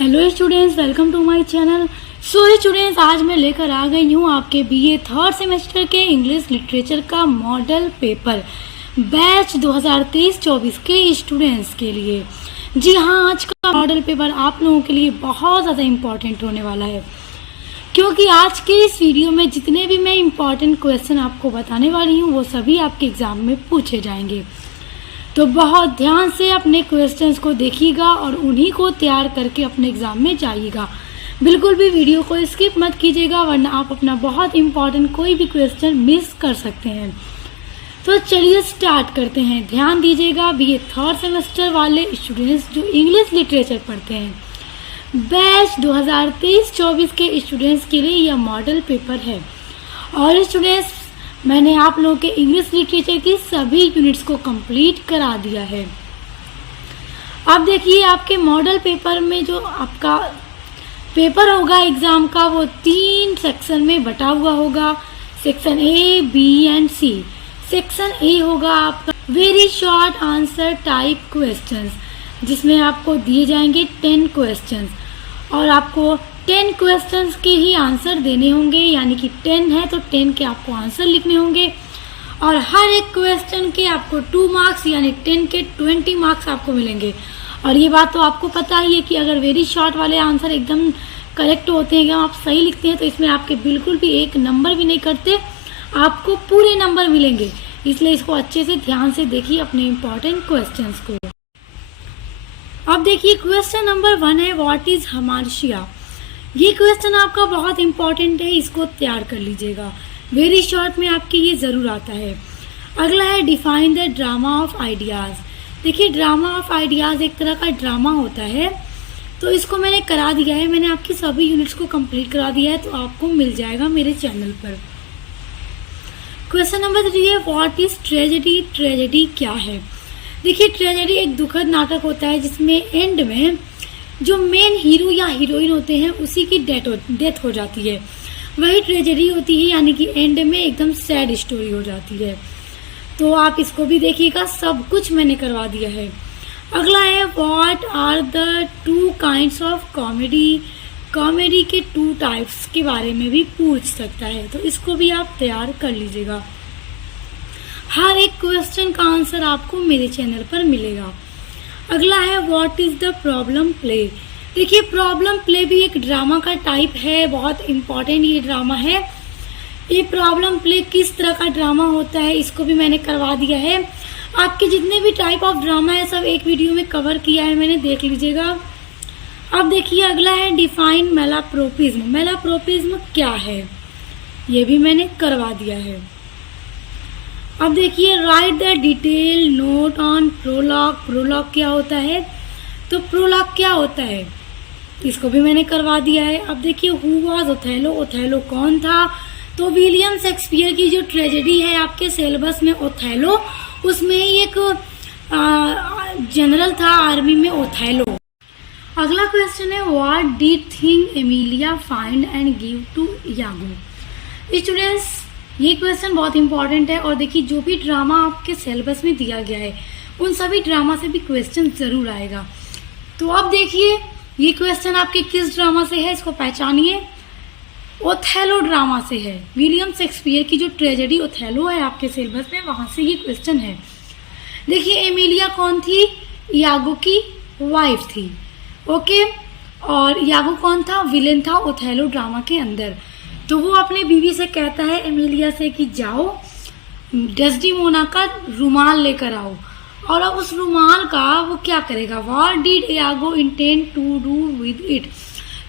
Hello students, welcome to my channel. So students, आज मैं लेकर आ गई हूँ आपके बीए थर्ड सेमेस्टर के इंग्लिश लिटरेचर का मॉडल पेपर बैच 2023-24 के स्टूडेंट्स के लिए। जी हाँ, आज का मॉडल पेपर आप लोगों के लिए बहुत ज़्यादा इम्पॉर्टेंट होने वाला है, क्योंकि आज के इस वीडियो में जितने भी मैं इम्पॉर्टेंट क्वेश्चन आपको बताने वाली हूँ वो सभी आपके एग्ज़ाम में पूछे जाएंगे। तो बहुत ध्यान से अपने क्वेश्चंस को देखिएगा और उन्हीं को तैयार करके अपने एग्जाम में जाइएगा। बिल्कुल भी वीडियो को स्किप मत कीजिएगा, वरना आप अपना बहुत इंपॉर्टेंट कोई भी क्वेश्चन मिस कर सकते हैं। तो चलिए स्टार्ट करते हैं। ध्यान दीजिएगा, बीए थर्ड सेमेस्टर वाले स्टूडेंट्स जो इंग्लिश लिटरेचर पढ़ते हैं, बैच 2023-24 के स्टूडेंट्स के लिए यह मॉडल पेपर है। और स्टूडेंट्स, मैंने आप लोगों के इंग्लिश लिटरेचर की सभी यूनिट्स को कंप्लीट करा दिया है। अब देखिए, आपके मॉडल पेपर में जो आपका पेपर होगा एग्जाम का, वो 3 सेक्शन में बटा हुआ होगा। Section A, B and C. Section A होगा आपका very short answer type questions, जिसमें आपको दिए जाएंगे 10 क्वेश्चंस और आपको 10 क्वेश्चंस के ही आंसर देने होंगे, यानी कि 10 है तो 10 के आपको आंसर लिखने होंगे। और हर एक क्वेश्चन के आपको 2 मार्क्स यानी 10 के 20 मार्क्स आपको मिलेंगे। और ये बात तो आपको पता ही है कि अगर वेरी शॉर्ट वाले आंसर एकदम करेक्ट होते हैं, एकदम आप सही लिखते हैं, तो इसमें आपके बिल्कुल भी एक नंबर भी नहीं करते, आपको पूरे नंबर मिलेंगे। इसलिए इसको अच्छे से ध्यान से देखिए अपने इम्पोर्टेंट क्वेश्चन को। अब देखिए, क्वेश्चन नंबर 1 है व्हाट इज हमार्शिया। ये क्वेश्चन आपका बहुत इंपॉर्टेंट है, इसको तैयार कर लीजिएगा। वेरी शॉर्ट में आपके ये जरूर आता है। अगला है define the drama of ideas. देखिए, ड्रामा ऑफ आइडियाज एक तरह का ड्रामा होता है, तो इसको मैंने करा दिया है। मैंने आपकी सभी यूनिट्स को कंप्लीट करा दिया है, तो आपको मिल जाएगा मेरे चैनल पर। क्वेश्चन नंबर 3 है व्हाट इज ट्रेजेडी। ट्रेजेडी क्या है? देखिए, ट्रेजेडी एक दुखद नाटक होता है जिसमें एंड में जो मेन हीरो या हीरोइन होते हैं उसी की डेथ हो जाती है, वही ट्रेजेडी होती है, यानी कि एंड में एकदम सैड स्टोरी हो जाती है। तो आप इसको भी देखिएगा, सब कुछ मैंने करवा दिया है। अगला है what are the 2 kinds of comedy. Comedy के 2 टाइप्स के बारे में भी पूछ सकता है, तो इसको भी आप तैयार कर लीजिएगा। हर एक क्वेश्चन का आंसर आपको मेरे चैनल पर मिलेगा। अगला है what is the problem play. देखिए, प्रॉब्लम प्ले भी एक ड्रामा का टाइप है, बहुत इंपॉर्टेंट ये ड्रामा है। ये प्रॉब्लम प्ले किस तरह का ड्रामा होता है, इसको भी मैंने करवा दिया है। आपके जितने भी टाइप ऑफ ड्रामा है सब एक वीडियो में कवर किया है मैंने, देख लीजिएगा। अब देखिए, अगला है डिफाइन मैलाप्रोपिज्म। मैलाप्रोपिज्म क्या है, ये भी मैंने करवा दिया है। अब देखिए, write the detail note on prologue. Prologue क्या होता है, तो प्रोलॉग क्या होता है इसको भी मैंने करवा दिया है। अब देखिए, हु वाज ओथेलो। ओथेलो कौन था, तो विलियम शेक्सपियर की जो ट्रेजेडी है आपके सिलेबस में ओथेलो, उसमें ही एक जनरल था आर्मी में ओथेलो। अगला क्वेश्चन है what did thing Emilia find and give to Iago. Students, ये क्वेश्चन बहुत इंपॉर्टेंट है। और देखिए, जो भी ड्रामा आपके सिलेबस में दिया गया है उन सभी ड्रामा से भी क्वेश्चन जरूर आएगा। तो अब देखिए, ये क्वेश्चन आपके किस ड्रामा से है, इसको पहचानिए। ओथेलो ड्रामा से है। विलियम शेक्सपियर की जो ट्रेजेडी ओथेलो है आपके सिलेबस में, वहां से ये क्वेश्चन है। देखिए, एमिलिया कौन थी, यागो की वाइफ थी, ओके। और यागो कौन था, विलेन था ओथेलो ड्रामा के अंदर। तो वो अपने बीवी से कहता है एमिलिया से कि जाओ डेस्डिमोना का रुमाल लेकर आओ। और अब उस रुमाल का वो क्या करेगा, what did Iago intend to do with it.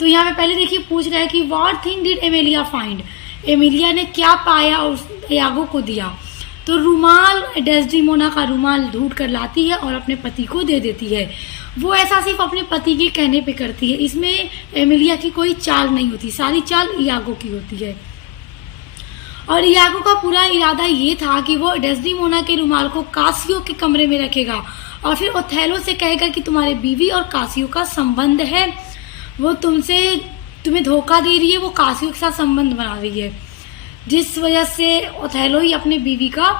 तो यहाँ पे पहले देखिए पूछ रहा है कि what thing did Emilia find. Emilia ने क्या पाया और यागो को दिया, तो रुमाल, डेस्डिमोना का रुमाल ढूंढ कर लाती है और अपने पति को दे देती है। वो ऐसा सिर्फ अपने पति के कहने पे करती है, इसमें एमिलिया की कोई चाल नहीं होती, सारी चाल यागो की होती है। और यागो का पूरा इरादा ये था कि वो डेस्डिमोना के रुमाल को कासियो के कमरे में रखेगा और फिर ओथेलो से कहेगा कि तुम्हारे बीवी और कासियो का संबंध है, वो तुम्हें धोखा दे रही है, वो कासियो के साथ संबंध बना रही है, जिस वजह से ओथेलो ही अपने बीवी का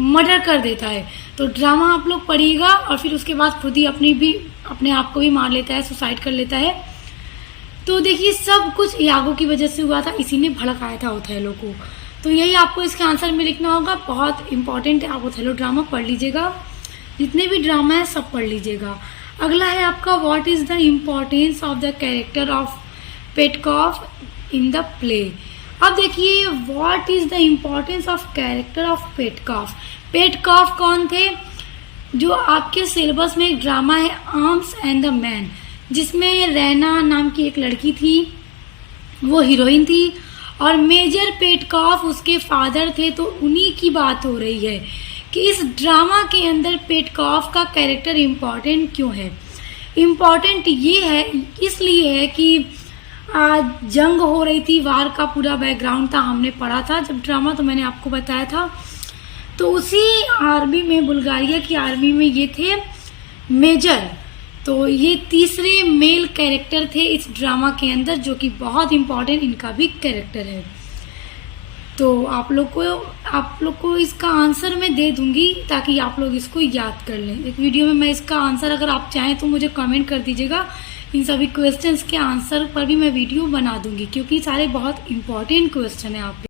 मर्डर कर देता है। तो ड्रामा आप लोग पढ़िएगा और फिर उसके बाद खुद ही अपने आप को भी मार लेता है, सुसाइड कर लेता है। तो देखिए सब कुछ यागो की वजह से हुआ था, इसी ने भड़काया था ओथेलो को। तो यही आपको इसके आंसर में लिखना होगा। बहुत इंपॉर्टेंट है, आप ओथेलो ड्रामा पढ़ लीजिएगा, जितने भी ड्रामा है सब पढ़ लीजिएगा। अगला है आपका what is the importance of the character of Petkoff in the play. अब देखिए what is the importance of character of Petkoff. Petkoff कौन थे? जो आपके सिलेबस में एक ड्रामा है आर्म्स एंड द मैन, जिसमें रैना नाम की एक लड़की थी, वो हीरोइन थी, और मेजर पेटकॉफ उसके फादर थे। तो उन्हीं की बात हो रही है कि इस ड्रामा के अंदर पेटकॉफ का कैरेक्टर इम्पॉर्टेंट क्यों है। इम्पॉर्टेंट ये है इसलिए है कि जंग हो रही थी, वार का पूरा बैकग्राउंड था, हमने पढ़ा था जब ड्रामा, तो मैंने आपको बताया था। तो उसी आर्मी में, बुल्गारिया की आर्मी में ये थे मेजर। तो ये तीसरे मेल कैरेक्टर थे इस ड्रामा के अंदर, जो कि बहुत इम्पोर्टेंट इनका भी कैरेक्टर है। तो आप लोग को इसका आंसर मैं दे दूंगी ताकि आप लोग इसको याद कर लें। एक वीडियो में मैं इसका आंसर, अगर आप चाहें तो मुझे कमेंट कर दीजिएगा, इन सभी क्वेश्चंस के आंसर पर भी मैं वीडियो बना दूंगी, क्योंकि सारे बहुत इंपॉर्टेंट क्वेश्चन है। आप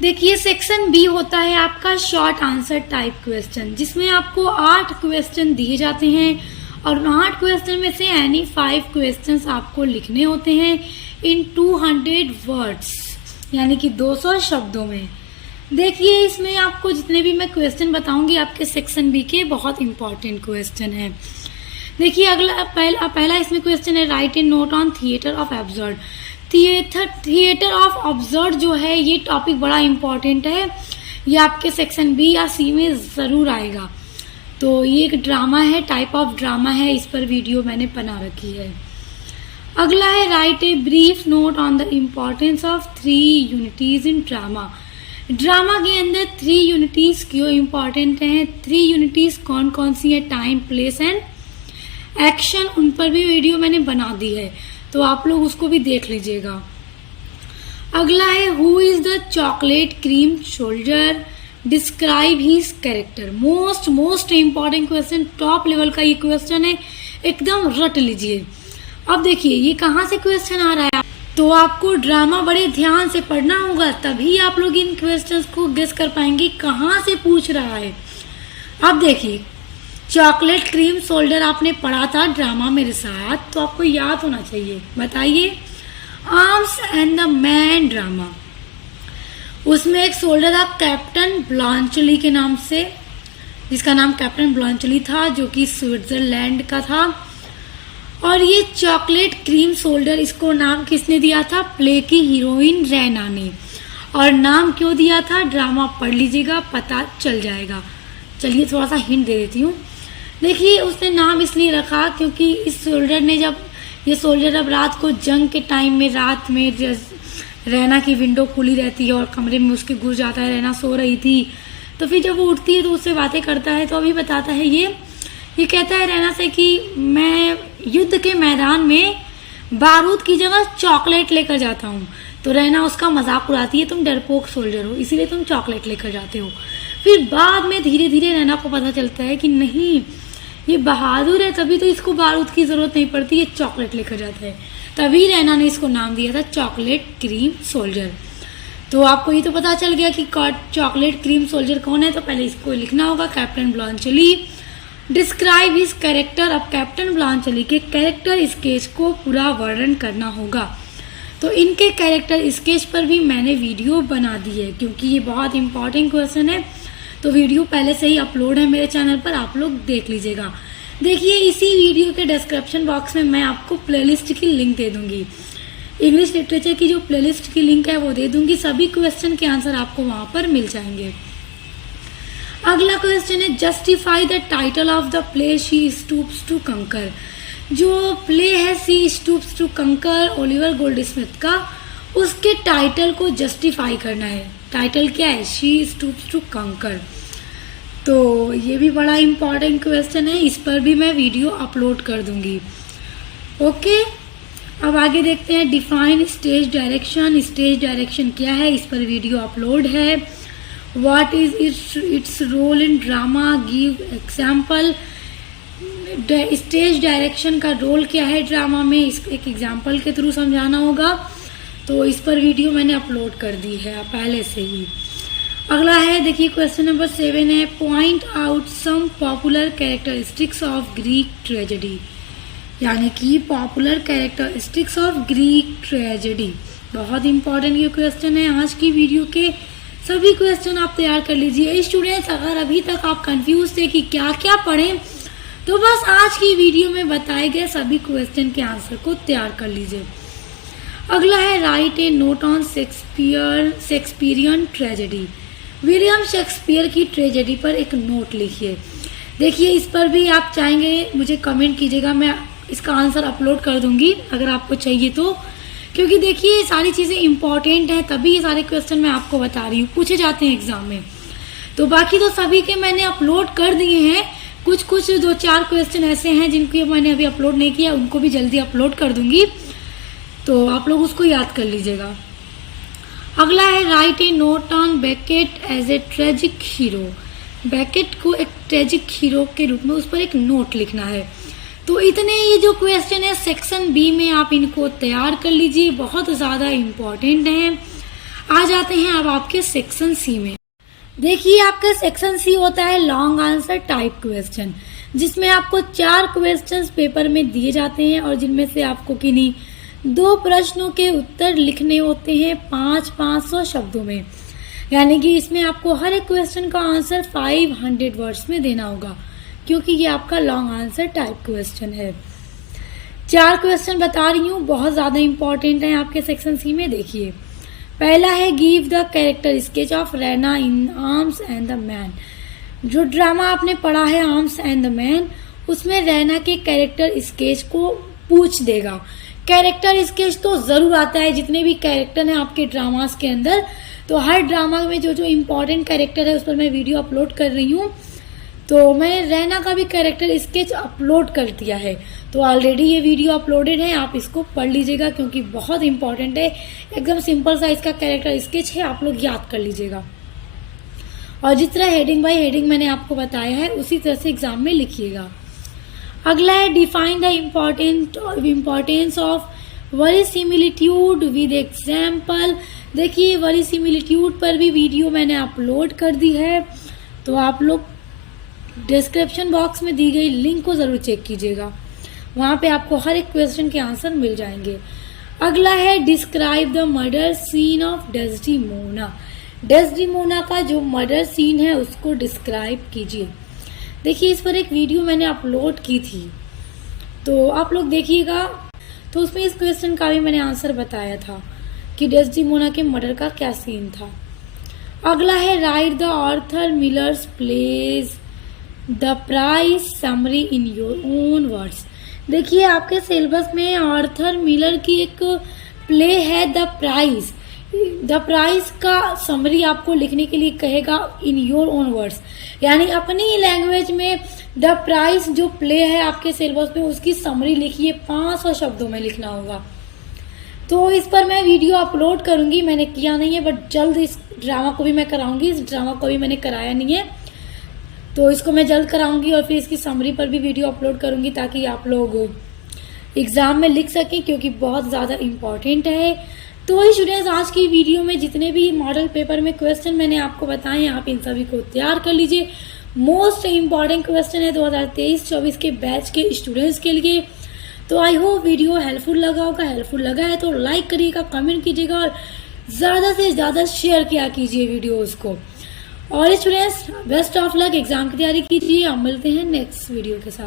देखिए सेक्शन बी होता है आपका शॉर्ट आंसर टाइप क्वेश्चन, जिसमें आपको 8 क्वेश्चन दिए जाते हैं और 8 क्वेश्चन में से एनी 5 क्वेश्चंस आपको लिखने होते हैं इन 200 वर्ड्स, यानी कि 200 शब्दों में। देखिए इसमें आपको जितने भी मैं क्वेश्चन बताऊंगी आपके सेक्शन बी के बहुत इंपॉर्टेंट क्वेश्चन है। देखिए अगला पहला इसमें क्वेश्चन है write a note on theatre of absurd. Theatre of absurd जो है ये टॉपिक बड़ा इंपॉर्टेंट है, ये आपके सेक्शन बी या सी में ज़रूर आएगा। तो ये एक ड्रामा है, टाइप ऑफ ड्रामा है, इस पर वीडियो मैंने बना रखी है। अगला है write a brief note on the importance of 3 unities in drama. Drama के अंदर 3 यूनिटीज क्यों इम्पॉर्टेंट हैं, 3 यूनिटीज कौन कौन सी है, टाइम, प्लेस एंड एक्शन, उन पर भी वीडियो मैंने बना दी है, तो आप लोग उसको भी देख लीजिएगा। अगला है who is the chocolate cream soldier, describe his character. Most important question, top level का ये क्वेश्चन है, एकदम रट लीजिए। अब देखिए ये कहाँ से क्वेश्चन आ रहा है, तो आपको ड्रामा बड़े ध्यान से पढ़ना होगा, तभी आप लोग इन क्वेश्चंस को गेस कर पाएंगे कहाँ से पूछ रहा है। अब देखिए चॉकलेट क्रीम सोल्डर आपने पढ़ा था ड्रामा मेरे साथ, तो आपको याद होना चाहिए। बताइए arms and the man drama, उसमें एक सोल्डर था कैप्टन ब्लांचली के नाम से, जिसका नाम कैप्टन ब्लांचली था, जो कि स्विट्जरलैंड का था। और ये चॉकलेट क्रीम सोल्डर, इसको नाम किसने दिया था, प्ले की हीरोइन रैना ने। और नाम क्यों दिया था, ड्रामा पढ़ लीजिएगा पता चल जाएगा। चलिए थोड़ा सा हिंट दे देती हूँ। देखिए उसने नाम इसलिए रखा क्योंकि इस सोल्जर ने, जब ये सोल्जर अब रात को जंग के टाइम में, रात में रैना की विंडो खुली रहती है और कमरे में उसके घुस जाता है, रैना सो रही थी, तो फिर जब वो उठती है तो उससे बातें करता है। तो अभी बताता है ये कहता है रैना से कि मैं युद्ध के मैदान में बारूद की जगह चॉकलेट लेकर जाता हूँ। तो रैना उसका मजाक उड़ाती है, तुम डरपोक सोल्जर हो इसीलिए तुम चॉकलेट लेकर जाते हो। फिर बाद में धीरे धीरे रैना को पता चलता है कि नहीं ये बहादुर है, तभी तो इसको बारूद की जरूरत नहीं पड़ती, ये चॉकलेट लेकर जाता है। तभी रैना ने इसको नाम दिया था चॉकलेट क्रीम सोल्जर। तो आपको ये तो पता चल गया कि चॉकलेट क्रीम सोल्जर कौन है, तो पहले इसको लिखना होगा कैप्टन ब्लांचली। डिस्क्राइब हिज कैरेक्टर, अब कैप्टन ब्लांचली के कैरेक्टर स्केच को पूरा वर्णन करना होगा। तो इनके कैरेक्टर स्केच पर भी मैंने वीडियो बना दी है, क्योंकि ये बहुत इंपॉर्टेंट क्वेश्चन है, तो वीडियो पहले से ही अपलोड है मेरे चैनल पर, आप लोग देख लीजिएगा। देखिए इसी वीडियो के डिस्क्रिप्शन बॉक्स में मैं आपको प्लेलिस्ट की लिंक दे दूंगी, इंग्लिश लिटरेचर की जो प्लेलिस्ट की लिंक है वो दे दूंगी, सभी क्वेश्चन के आंसर आपको वहां पर मिल जाएंगे। अगला क्वेश्चन है justify the title of the play She Stoops to Conquer. जो प्ले है She Stoops to Conquer Oliver Goldsmith का, उसके टाइटल को जस्टिफाई करना है। टाइटल क्या है, शी स्टूप्स टू कंकर। तो ये भी बड़ा इंपॉर्टेंट क्वेश्चन है, इस पर भी मैं वीडियो अपलोड कर दूंगी। ओके अब आगे देखते हैं define stage direction. Stage direction क्या है, इस पर वीडियो अपलोड है। What is its role in drama, give example. Stage direction का रोल क्या है ड्रामा में, इस एक एग्जाम्पल के थ्रू समझाना होगा। तो इस पर वीडियो मैंने अपलोड कर दी है पहले से ही। अगला है, देखिए क्वेश्चन नंबर 7 है, point out some popular characteristics of Greek tragedy, यानी कि popular characteristics of Greek tragedy. बहुत इंपॉर्टेंट ये क्वेश्चन है। आज की वीडियो के सभी क्वेश्चन आप तैयार कर लीजिए। स्टूडेंट्स, अगर अभी तक आप कंफ्यूज थे कि क्या क्या पढ़ें, तो बस आज की वीडियो में बताए गए सभी क्वेश्चन के आंसर को तैयार कर लीजिए। अगला है, write a note on Shakespearean tragedy, William Shakespeare की ट्रेजेडी पर एक नोट लिखिए। देखिए, इस पर भी आप चाहेंगे मुझे कमेंट कीजिएगा, मैं इसका आंसर अपलोड कर दूंगी अगर आपको चाहिए तो, क्योंकि देखिए सारी चीज़ें इंपॉर्टेंट हैं, तभी ये सारे क्वेश्चन मैं आपको बता रही हूँ, पूछे जाते हैं एग्जाम में। तो बाकी तो सभी के मैंने अपलोड कर दिए हैं, कुछ 2-4 क्वेश्चन ऐसे हैं जिनको मैंने अभी अपलोड नहीं किया, उनको भी जल्दी अपलोड कर दूंगी, तो आप लोग उसको याद कर लीजिएगा। अगला है, write a note on Becket as a tragic hero, Becket को एक ट्रेजिक हीरो के रूप में उस पर एक नोट लिखना है। तो इतने ये जो क्वेश्चन है सेक्शन बी में आप इनको तैयार कर लीजिए, बहुत ज़्यादा इम्पोर्टेंट हैं। आ जाते हैं अब आपके सेक्शन सी में। देखिए, आपका सेक्शन सी होता है लॉन्ग आंसर टाइप क्वेश्चन, जिसमें आपको 4 क्वेश्चंस पेपर में दिए जाते हैं और जिनमें से आपको किन्हीं 2 प्रश्नों के उत्तर लिखने होते हैं 500 शब्दों में, यानी कि इसमें आपको हर एक क्वेश्चन का आंसर 500 वर्ड्स में देना होगा, क्योंकि ये आपका लॉन्ग आंसर टाइप क्वेश्चन है। 4 क्वेश्चन बता रही हूँ, बहुत ज़्यादा इंपॉर्टेंट है आपके सेक्शन सी में। देखिए, पहला है, give the character sketch of Raina in arms and the man. जो ड्रामा आपने पढ़ा है आर्म्स एंड द मैन, उसमें रैना के कैरेक्टर स्केच को पूछ देगा। कैरेक्टर स्केच तो ज़रूर आता है, जितने भी कैरेक्टर हैं आपके ड्रामास के अंदर, तो हर ड्रामा में जो जो इम्पोर्टेंट कैरेक्टर है उस पर मैं वीडियो अपलोड कर रही हूँ। तो मैंने रैना का भी कैरेक्टर स्केच अपलोड कर दिया है, तो ऑलरेडी ये वीडियो अपलोडेड है, आप इसको पढ़ लीजिएगा क्योंकि बहुत इंपॉर्टेंट है। एकदम सिंपल सा इसका कैरेक्टर स्केच है, आप लोग याद कर लीजिएगा। और जिस तरह हेडिंग बाय हेडिंग मैंने आपको बताया है उसी तरह से एग्जाम में लिखिएगा। अगला है, define the importance of verisimilitude with example. देखिए, वेरिसिमिलिट्यूड पर भी वीडियो मैंने अपलोड कर दी है, तो आप लोग डिस्क्रिप्शन बॉक्स में दी गई लिंक को ज़रूर चेक कीजिएगा, वहाँ पे आपको हर एक क्वेश्चन के आंसर मिल जाएंगे। अगला है, describe the murder scene of Desdemona. Desdemona का जो मर्डर सीन है उसको डिस्क्राइब कीजिए। देखिए, इस पर एक वीडियो मैंने अपलोड की थी, तो आप लोग देखिएगा, तो उसमें इस क्वेश्चन का भी मैंने आंसर बताया था कि डेस्डिमोना के मर्डर का क्या सीन था। अगला है, right the Arthur millers plays the price summary in your own words. देखिए, आपके सिलेबस में आर्थर मिलर की एक प्ले है द प्राइस। द प्राइस का समरी आपको लिखने के लिए कहेगा इन योर ओन वर्ड्स, यानी अपनी लैंग्वेज में द प्राइस जो प्ले है आपके सिलेबस में उसकी समरी लिखिए, 500 शब्दों में लिखना होगा। तो इस पर मैं वीडियो अपलोड करूंगी, मैंने किया नहीं है बट जल्द इस ड्रामा को भी मैं कराऊंगी। इस ड्रामा को भी मैंने कराया नहीं है, तो इसको मैं जल्द कराऊंगी और फिर इसकी समरी पर भी वीडियो अपलोड करूंगी ताकि आप लोग एग्जाम में लिख सकें, क्योंकि बहुत ज़्यादा इम्पॉर्टेंट है। तो स्टूडेंट्स, आज की वीडियो में जितने भी मॉडल पेपर में क्वेश्चन मैंने आपको बताए हैं, आप इन सभी को तैयार कर लीजिए। मोस्ट इम्पॉर्टेंट क्वेश्चन है 2023-24 के बैच के स्टूडेंट्स के लिए। तो आई होप वीडियो हेल्पफुल लगा होगा। हेल्पफुल लगा है तो लाइक करिएगा, कमेंट कीजिएगा और ज़्यादा से ज़्यादा शेयर किया कीजिए वीडियोज़ को। और students, best of luck, exam की तैयारी कीजिए। अब मिलते हैं नेक्स्ट वीडियो के साथ।